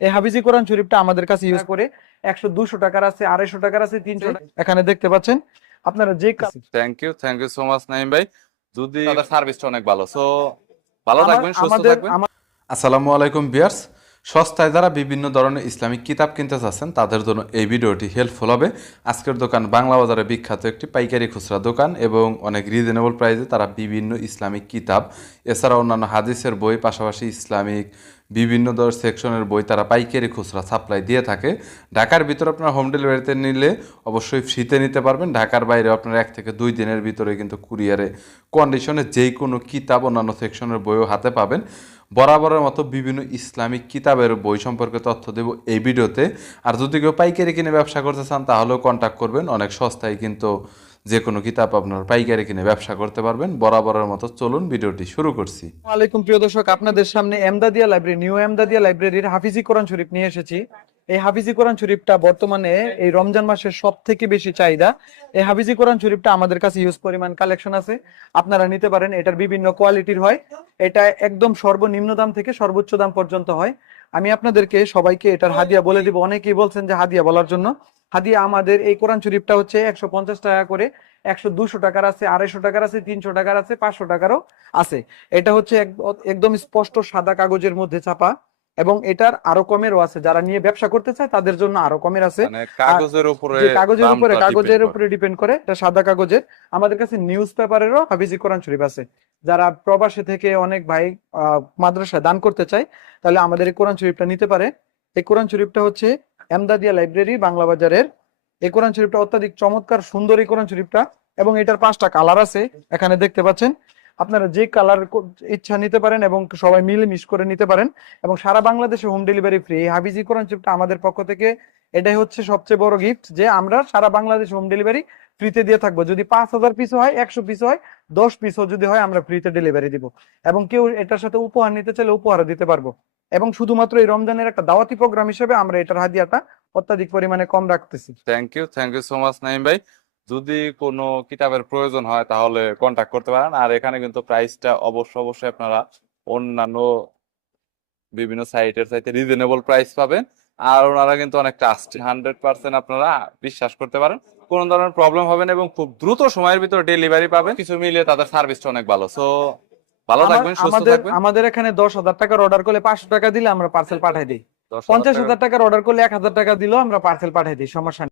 এই হাফিজি কোরআন শরীফটা আমাদের কাছে ইউজ করে একশো দুশো টাকার আছে আড়াইশো টাকার আছে তিনশো এখানে দেখতে পাচ্ছেন আপনারা যে কাজ thank you thank you so much Naim ভাই। যদি সার্ভিসটা অনেক ভালো। সো ভালো থাকবেন সুস্থ থাকবেন। আসসালামু আলাইকুম বিয়ার্স সস্তায় যারা বিভিন্ন ধরনের ইসলামিক কিতাব কিনতে চাচ্ছেন, তাদের জন্য এই ভিডিওটি হেল্পফুল হবে। আজকের দোকান বাংলা বাজারে বিখ্যাত একটি পাইকারি খুচরা দোকান এবং অনেক রিজনেবল প্রাইসে তারা বিভিন্ন ইসলামিক কিতাব এছাড়া অন্যান্য হাদিসের বই, পাশাপাশি ইসলামিক বিভিন্ন ধর সেকশনের বই তারা পাইকারি খুচরা সাপ্লাই দিয়ে থাকে। ঢাকার ভিতরে আপনার হোম ডেলিভারিতে নিলে অবশ্যই ফ্রিতে নিতে পারবেন। ঢাকার বাইরে আপনার এক থেকে দুই দিনের ভিতরে কিন্তু কুরিয়ারে কন্ডিশনে যেই কোনো কিতাব অন্যান্য সেকশনের বইও হাতে পাবেন। বরাবরের মতো বিভিন্ন ইসলামিক কিতাবের বই সম্পর্কে তথ্য দেব এই ভিডিওতে। আর যদি কেউ পাইকারি কিনে ব্যবসা করতে চান, তাহলেও কন্ট্যাক্ট করবেন। অনেক সস্তায় কিন্তু যে কোনো কিতাব আপনার পাইকারি কিনে ব্যবসা করতে পারবেন। বরাবরের মতো চলুন ভিডিওটি শুরু করছি। আলাইকুম প্রিয় দর্শক, আপনাদের সামনে এমদাদিয়া লাইব্রেরি, নিউ এমদাদিয়া লাইব্রেরির হাফিজি কোরআন শরীফ নিয়ে এসেছি। এই হাফিজি কোরআন শরীফটা বর্তমানে এই রমজান মাসের সব থেকে বেশি চাহিদা। এই হাফিজি কোরআন শরীফটা আমাদের কাছে ইউজ পরিমাণ কালেকশন আছে। আপনারা নিতে পারেন এটার বিভিন্ন কোয়ালিটির হয়। এটা একদম সর্বনিম্ন দাম থেকে সর্বোচ্চ দাম পর্যন্ত হয়। আমি আপনাদেরকে সবাইকে এটার হাদিয়া বলে দিব। অনেকেই বলছেন যে হাদিয়া বলার জন্য। হাদিয়া আমাদের এই কোরআন শরীফটা হচ্ছে একশো পঞ্চাশ টাকা করে একশো দুশো টাকার আছে আড়াইশো টাকার আছে তিনশো টাকার আছে পাঁচশো টাকারও আছে। এটা হচ্ছে এক- একদম স্পষ্ট সাদা কাগজের মধ্যে ছাপা। এবং এটার আরও কমেরও আছে। যারা নিয়ে ব্যবসা করতে চায় তাদের জন্য আরও কমের আছে। মানে কাগজের উপরে কাগজের উপরে কাগজের। উপরে ডিপেন্ড করে এটা সাদা কাগজের। আমাদের কাছে নিউজ পেপারেরও হাফিজি কোরআন শরীফ আছে। যারা প্রবাসী থেকে অনেক ভাই আহ, মাদ্রাসায় দান করতে চায় তাহলে আমাদের এই কোরআন শরীফটা নিতে পারে। এই কোরআন শরীফটা হচ্ছে এমদাদিয়া লাইব্রেরি বাংলা বাজারের। এই কোরআন শরীফটা অত্যাধিক চমৎকার সুন্দর এই কোরআন শরীফটা। এবং এটার পাঁচটা কালার আছে এখানে দেখতে পাচ্ছেন। আপনারা যে কালার ইচ্ছা নিতে পারেন এবং সবাই মিলে মিশ করে নিতে পারেন এবং সারা বাংলাদেশে হোম ডেলিভারি ফ্রি এই হাফিজি কোরআন শরীফটা আমাদের পক্ষ থেকে এটাই হচ্ছে সবচেয়ে বড় গিফট যে আমরা সারা বাংলাদেশ হোম ডেলিভারি ফ্রিতে দিয়ে থাকব। যদি পাঁচ হাজার পিস হয়, একশো পিস হয়, দশ পিসও যদি হয়, আমরা ফ্রিতে ডেলিভারি দিব। এবং কেউ এটার সাথে উপহার নিতে চাইলে উপহার দিতে পারব। এবং শুধুমাত্র এই রমজানের একটা দাওয়াতি প্রোগ্রাম হিসেবে আমরা এটার হাদিয়াটা অত্যাধিক পরিমাণে কম রাখতেছি। Thank you thank you so much Naim ভাই। যদি কোনো কিতাবের প্রয়োজন হয় তাহলে কন্ট্যাক্ট করতে পারেন। আর এখানে কিন্তু প্রাইসটা অবশ্য অবশ্যই আপনারা অন্যান্য বিভিন্ন সাইটের চাইতে রিজনেবল প্রাইস পাবেন। আর ওনারা কিন্তু অনেক ট্রাস্ট হান্ড্রেড পার্সেন্ট আপনারা বিশ্বাস করতে পারেন। কোনো ধরনের প্রবলেম হবে না এবং খুব দ্রুত সময়ের ভিতরে ডেলিভারি পাবেন। কিছু মিলিয়ে তাদের সার্ভিসটা অনেক ভালো। সো ভালো থাকবেন সুস্থ আমাদের থাকবেন। আমাদের এখানে দশ হাজার টাকার অর্ডার করলে পাঁচশো টাকা দিলে আমরা পার্সেল পাঠাই দিই। পঞ্চাশ হাজার টাকার অর্ডার করলে এক হাজার টাকা দিলেও আমরা পার্সেল পাঠাই দিই। সমস্যা নেই।